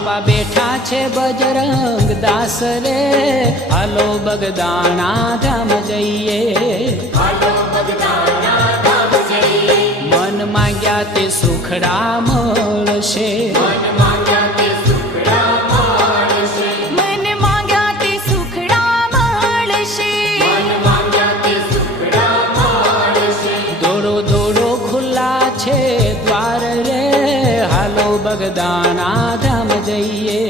બાપા બેઠા છે બજરંગ દાસ રે, હાલો બગદાણા ધામ જઈએ, હાલો બગદાણા ધામ જઈએ, મન માંગ્યા તે સુખડા મળશે, મન માંગ્યા તે સુખડા મળશે, મન માંગ્યા તે સુખડા મળશે, મન માંગ્યા તે સુખડા મળશે, દોડો દોડો ખુલ્લા છે દ્વાર રે, હાલો બગદાણા ધામ જઈએ,